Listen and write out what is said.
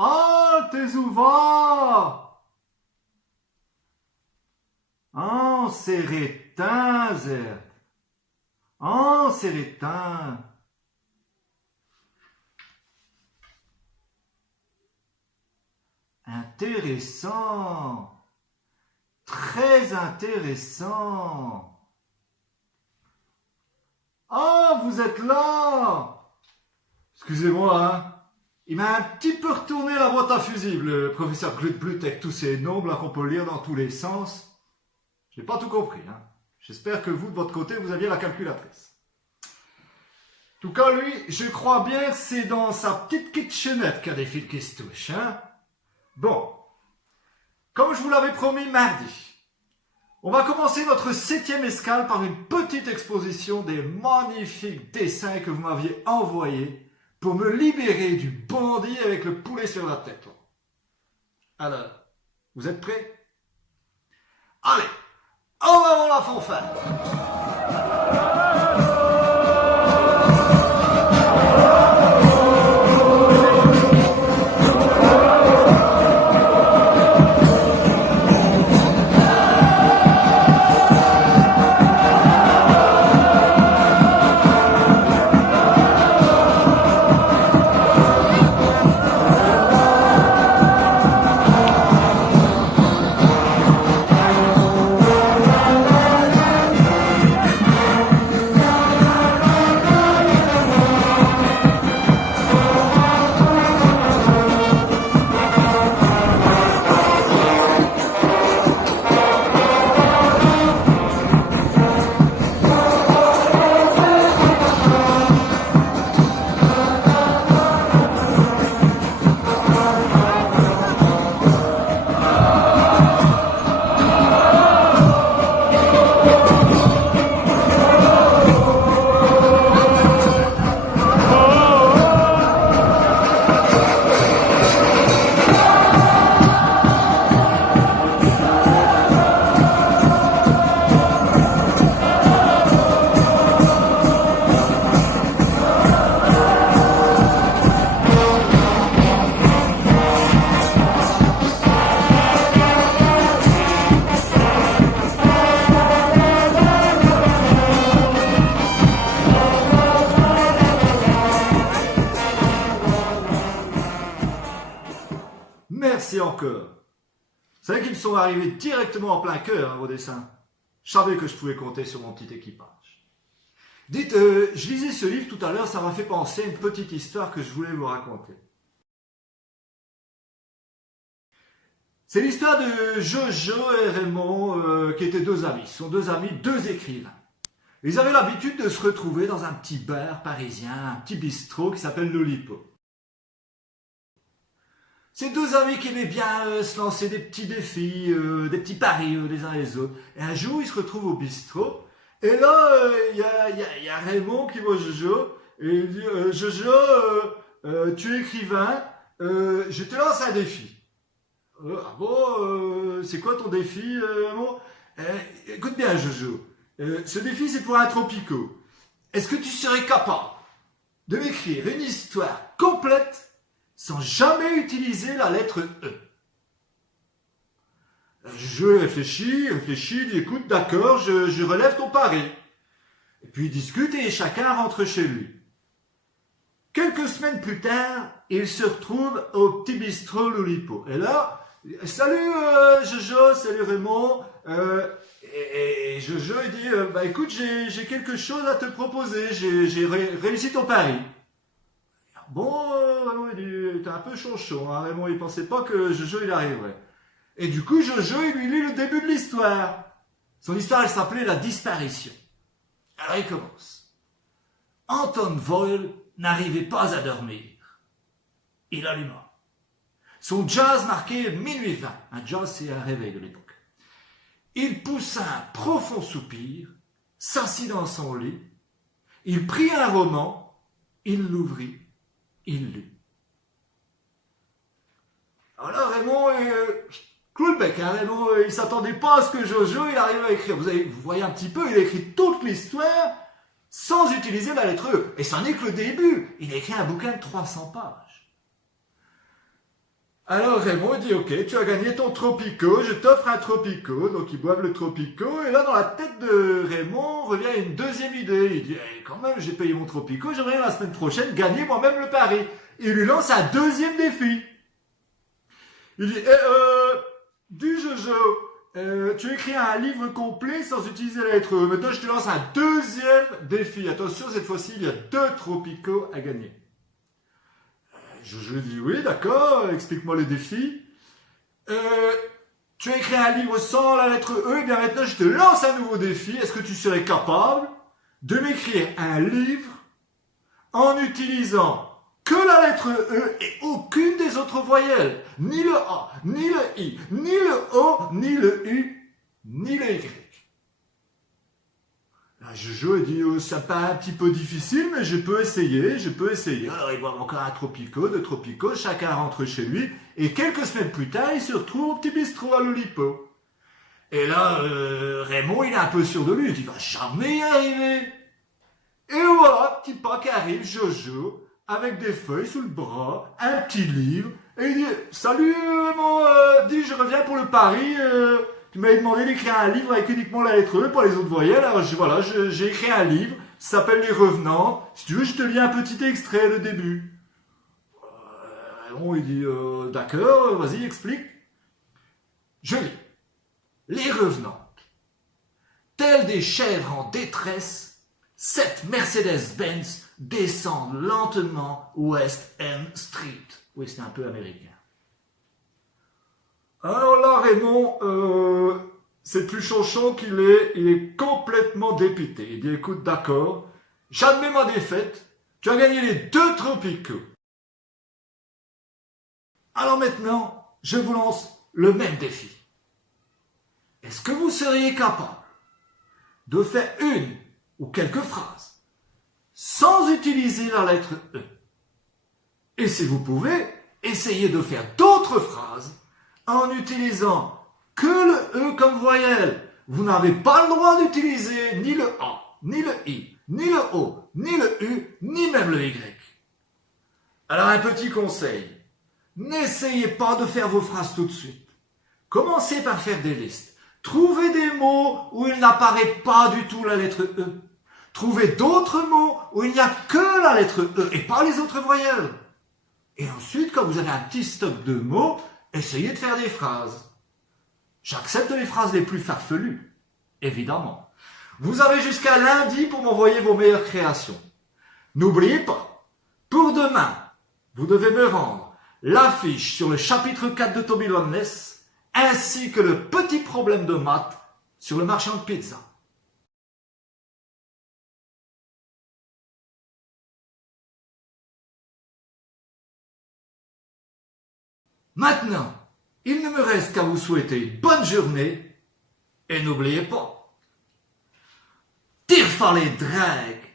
Ah, t'es ouvert! Ah, c'est rétin, zert. Ah, c'est rétin. Intéressant. Très intéressant. Ah, vous êtes là! Excusez-moi, hein. Il m'a un petit peu retourné la boîte à fusibles, le professeur Glutblut, avec tous ces noms là qu'on peut lire dans tous les sens. Je n'ai pas tout compris, hein. J'espère que vous, de votre côté, vous aviez la calculatrice. En tout cas, lui, je crois bien que c'est dans sa petite kitchenette qu'il y a des fils qui se touchent, hein. Bon. Comme je vous l'avais promis mardi, on va commencer notre 7e escale par une petite exposition des magnifiques dessins que vous m'aviez envoyés pour me libérer du bandit avec le poulet sur la tête. Alors, vous êtes prêts? Allez, en avant la fanfare! Merci encore. Vous savez qu'ils me sont arrivés directement en plein cœur, hein, vos dessins. Je savais que je pouvais compter sur mon petit équipage. Dites, je lisais ce livre tout à l'heure, ça m'a fait penser à une petite histoire que je voulais vous raconter. C'est l'histoire de Jojo et Raymond, qui étaient deux amis. Ce sont deux amis, deux écrivains. Ils avaient l'habitude de se retrouver dans un petit bar parisien, un petit bistrot qui s'appelle l'Oulipo. Ces deux amis qui aimaient bien se lancer des petits défis, des petits paris les uns les autres. Et un jour, ils se retrouvent au bistrot. Et là, il y a Raymond qui voit Jojo. Et il dit, Jojo, tu es écrivain, je te lance un défi. Ah bon, c'est quoi ton défi, Raymond? Écoute bien, Jojo. Ce défi, c'est pour un tropico. Est-ce que tu serais capable de m'écrire une histoire complète sans jamais utiliser la lettre E? Je réfléchis, dit écoute, d'accord, je relève ton pari. Et puis ils discutent et chacun rentre chez lui. Quelques semaines plus tard, ils se retrouvent au petit bistrot l'Oulipo. Et là, salut Jojo, salut Raymond. Et Jojo il dit, bah écoute, j'ai quelque chose à te proposer, j'ai réussi ton pari. Bon, Raymond, il était un peu chonchon, hein. Raymond, il pensait pas que Jojo, il arriverait. Et du coup, Jojo, il lui lit le début de l'histoire. Son histoire, elle s'appelait La disparition. Alors, il commence. Anton Voil n'arrivait pas à dormir. Il alluma. Son jazz marquait minuit 20. Un jazz, c'est un réveil de l'époque. Il poussa un profond soupir, s'assit dans son lit. Il prit un roman, il l'ouvrit. Il lut. Alors là, Raymond, clou le bec, hein, Raymond, il s'attendait pas à ce que Jojo, il arrive à écrire. Vous voyez un petit peu, il a écrit toute l'histoire sans utiliser la lettre E. Et ça n'est que le début. Il a écrit un bouquin de 300 pages. Alors Raymond il dit ok, tu as gagné ton Tropico, je t'offre un Tropico. Donc ils boivent le Tropico et là dans la tête de Raymond revient une deuxième idée. Il dit quand même j'ai payé mon Tropico, j'aimerais bien la semaine prochaine gagner moi-même le pari. Il lui lance un deuxième défi. Il dit dis Jojo, tu écris un livre complet sans utiliser la lettre E. Maintenant je te lance un deuxième défi. Attention cette fois-ci il y a 2 Tropico à gagner. Je lui dis oui, d'accord, explique-moi le défi. Tu as écrit un livre sans la lettre E, et bien maintenant je te lance un nouveau défi. Est-ce que tu serais capable de m'écrire un livre en utilisant que la lettre E et aucune des autres voyelles? Ni le A, ni le I, ni le O, ni le U, ni le Y. Jojo il dit ça me paraît un petit peu difficile mais je peux essayer. Alors ils boivent encore un Tropico, 2 Tropico, chacun rentre chez lui et quelques semaines plus tard il se retrouve au petit bistrot à l'Oulipo. Et là Raymond il est un peu sûr de lui, il dit il va jamais y arriver. Et voilà, petit pas qui arrive, Jojo, avec des feuilles sous le bras, un petit livre, et il dit salut Raymond, dis je reviens pour le pari. Tu m'avais demandé d'écrire un livre avec uniquement la lettre E, pas les autres voyelles. Alors voilà, j'ai écrit un livre, ça s'appelle Les Revenants. Si tu veux, je te lis un petit extrait, le début. Bon, il dit, d'accord, vas-y, explique. Je lis. Les Revenants. Tels des chèvres en détresse, 7 Mercedes-Benz descendent lentement West End Street. Oui, c'est un peu américain. Alors là, Raymond, c'est plus chanchon qu'il est, il est complètement dépité. Il dit, écoute, d'accord, j'admets ma défaite, tu as gagné les 2 Tropico. Alors maintenant, je vous lance le même défi. Est-ce que vous seriez capable de faire une ou quelques phrases sans utiliser la lettre E? Et si vous pouvez, essayez de faire d'autres phrases en utilisant que le E comme voyelle. Vous n'avez pas le droit d'utiliser ni le A, ni le I, ni le O, ni le U, ni même le Y. Alors un petit conseil, n'essayez pas de faire vos phrases tout de suite. Commencez par faire des listes. Trouvez des mots où il n'apparaît pas du tout la lettre E. Trouvez d'autres mots où il n'y a que la lettre E et pas les autres voyelles. Et ensuite, quand vous avez un petit stock de mots, essayez de faire des phrases. J'accepte les phrases les plus farfelues, évidemment. Vous avez jusqu'à lundi pour m'envoyer vos meilleures créations. N'oubliez pas, pour demain, vous devez me rendre l'affiche sur le chapitre 4 de Toby Loveless, ainsi que le petit problème de maths sur le marchand de pizza. Maintenant, il ne me reste qu'à vous souhaiter une bonne journée et n'oubliez pas, tire les drags.